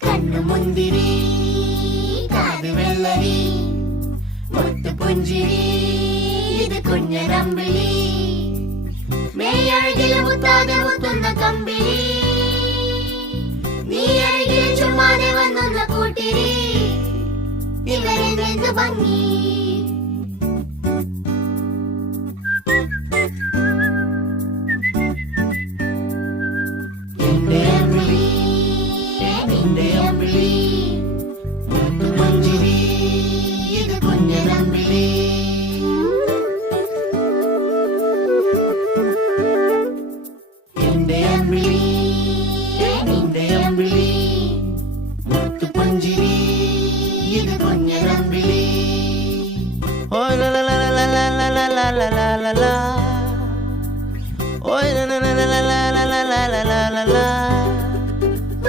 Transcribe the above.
കണ്ണുമുന്തിരി കാത് വെള്ളരി മുത്തുപുഞ്ചിരി ഇത് കുഞ്ഞനമ്പിളി മേയഴകിൽ മുത്താതെ മുത്തുന്ന കമ്പിളി നീ അരികിൽ ചുമ്മാതെ വന്നൊന്ന കൂട്ടിരി ഇവരിൽ നിന്ന് ഭംഗി